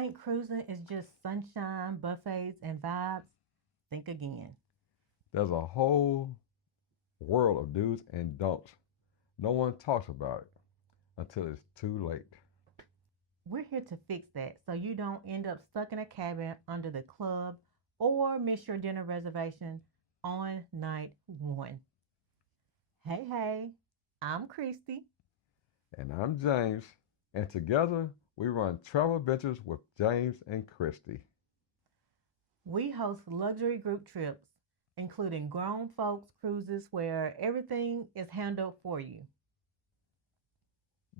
think cruising is just sunshine, buffets, and vibes, think again. There's a whole world of do's and don'ts. No one talks about it until it's too late. We're here to fix that so you don't end up stuck in a cabin under the club or miss your dinner reservation on night one. Hey, hey, I'm Christy. And I'm James, and together we run Travel Adventures with James and Christy. We host luxury group trips, including grown folks cruises where everything is handled for you.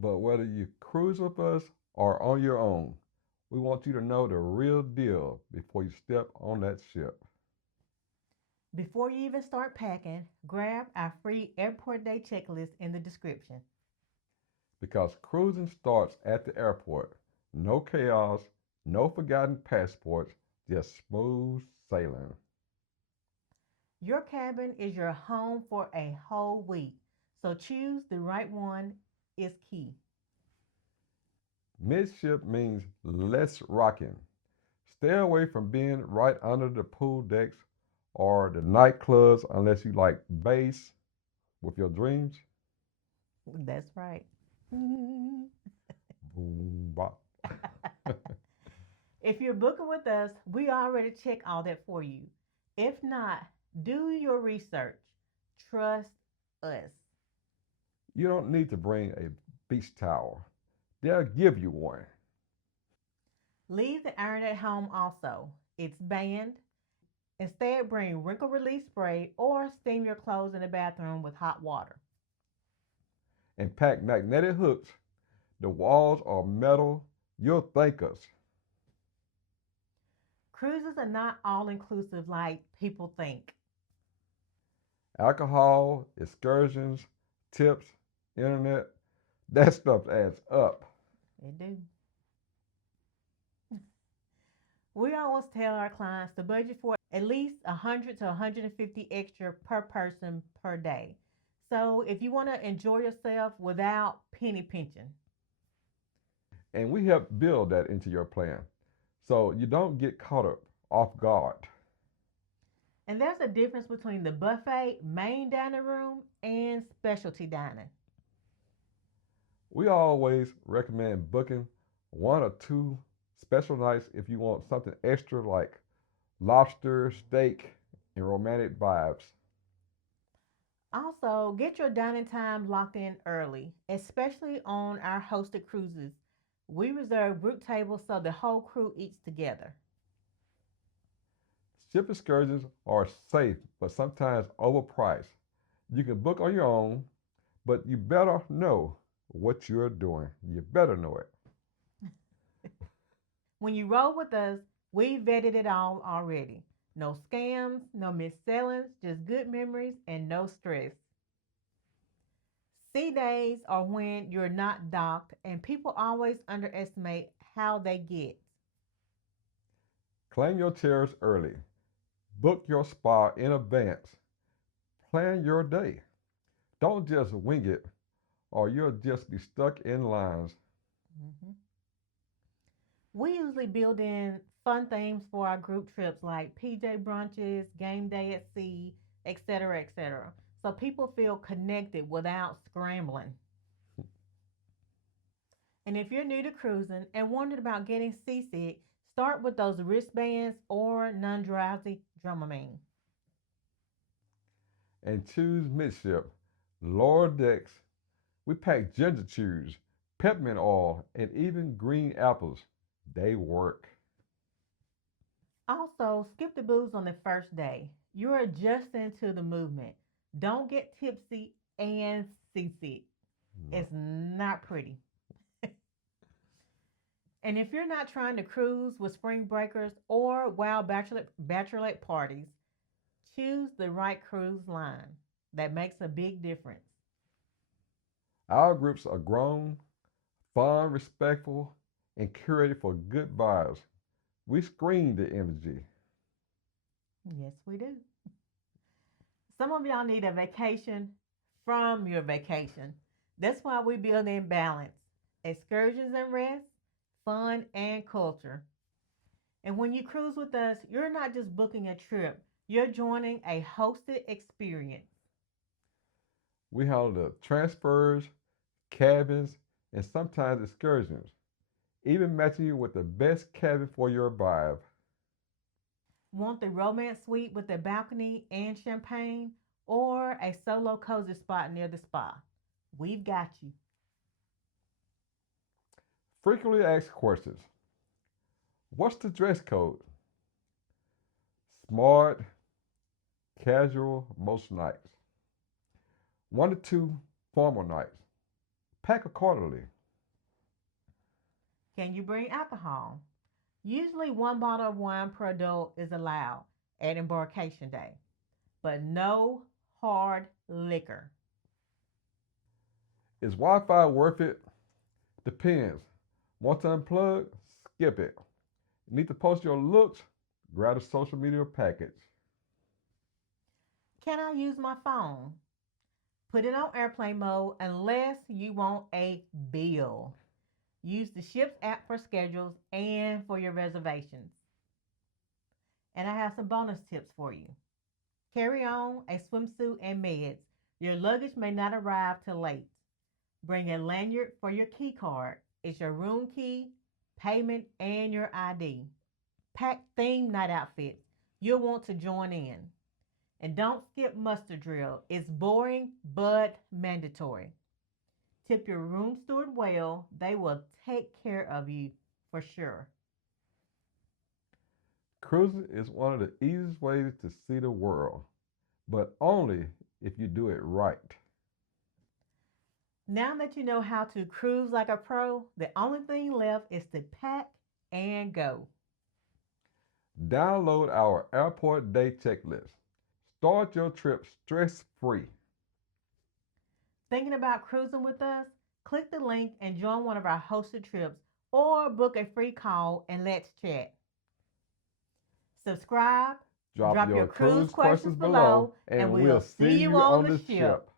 But whether you cruise with us or on your own, we want you to know the real deal before you step on that ship. Before you even start packing, grab our free airport day checklist in the description. Because cruising starts at the airport. No chaos, no forgotten passports, just smooth sailing. Your cabin is your home for a whole week, so choose the right one is key. Midship means less rocking. Stay away from being right under the pool decks or the nightclubs unless you like bass with your dreams. That's right. Boom, bop. If you're booking with us, we already check all that for you. If not, do your research. Trust us. You don't need to bring a beach towel. They'll give you one. Leave the iron at home also. It's banned. Instead, bring wrinkle release spray or steam your clothes in the bathroom with hot water. And pack magnetic hooks. The walls are metal. You'll thank us. Cruises are not all inclusive like people think. Alcohol, excursions, tips, internet, that stuff adds up. They do. We always tell our clients to budget for at least 100 to 150 extra per person per day. So if you want to enjoy yourself without penny pinching. And we help build that into your plan so you don't get caught up off guard. And there's a difference between the buffet main dining room and specialty dining. We always recommend booking one or two special nights if you want something extra like lobster, steak, and romantic vibes. Also, get your dining time locked in early, especially on our hosted cruises. We reserve group tables so the whole crew eats together. Ship excursions are safe but sometimes overpriced. You can book on your own, but you better know what you're doing. You better know it. When you roll with us, we vetted it all already. No scams, no mis-sellings, just good memories and no stress. C days are when you're not docked, and people always underestimate how they get. Claim your chairs early. Book your spa in advance. Plan your day. Don't just wing it, or you'll just be stuck in lines. Mhm. We usually build in fun themes for our group trips like PJ brunches, game day at sea, etc., etc. So people feel connected without scrambling. And if you're new to cruising and wondered about getting seasick, start with those wristbands or non drowsy Dramamine. And choose midship. Lower decks, we pack ginger chews, peppermint oil, and even green apples. They work. Also, skip the booze on the first day. You're adjusting to the movement. Don't get tipsy and seasick. No. It's not pretty. And if you're not trying to cruise with spring breakers or wild bachelorette parties, choose the right cruise line. That makes a big difference. Our groups are grown, fun, respectful, and curated for good vibes. We screen the energy. Yes, we do. Some of y'all need a vacation from your vacation. That's why we build in balance. Excursions and rest, fun, and culture. And when you cruise with us, you're not just booking a trip, you're joining a hosted experience. We handle the transfers, cabins, and sometimes excursions, even matching you with the best cabin for your vibe. Want the romance suite with a balcony and champagne, or a solo cozy spot near the spa? We've got you. Frequently asked questions. What's the dress code? Smart, casual most nights. 1 to 2 formal nights. Pack accordingly. Can you bring alcohol? Usually, one bottle of wine per adult is allowed at embarkation day, but no hard liquor. Is Wi Fi worth it? Depends. Want to unplug? Skip it. Need to post your looks? Grab a social media package. Can I use my phone? Put it on airplane mode unless you want a bill. Use the ship's app for schedules and for your reservations. And I have some bonus tips for you. Carry on a swimsuit and meds. Your luggage may not arrive till late. Bring a lanyard for your key card. It's your room key, payment, and your ID. Pack theme night outfits. You'll want to join in. And don't skip muster drill. It's boring but mandatory. Tip your room steward well. They will take care of you for sure. Cruising is one of the easiest ways to see the world, but only if you do it right. Now that you know how to cruise like a pro, the only thing left is to pack and go. Download our airport day checklist. Start your trip stress free. Thinking about cruising with us? Click the link and join one of our hosted trips or book a free call and let's chat. Subscribe, Drop drop your your cruise cruise questions questions below, below, and and we'll we'll see see you you on on the the ship. ship.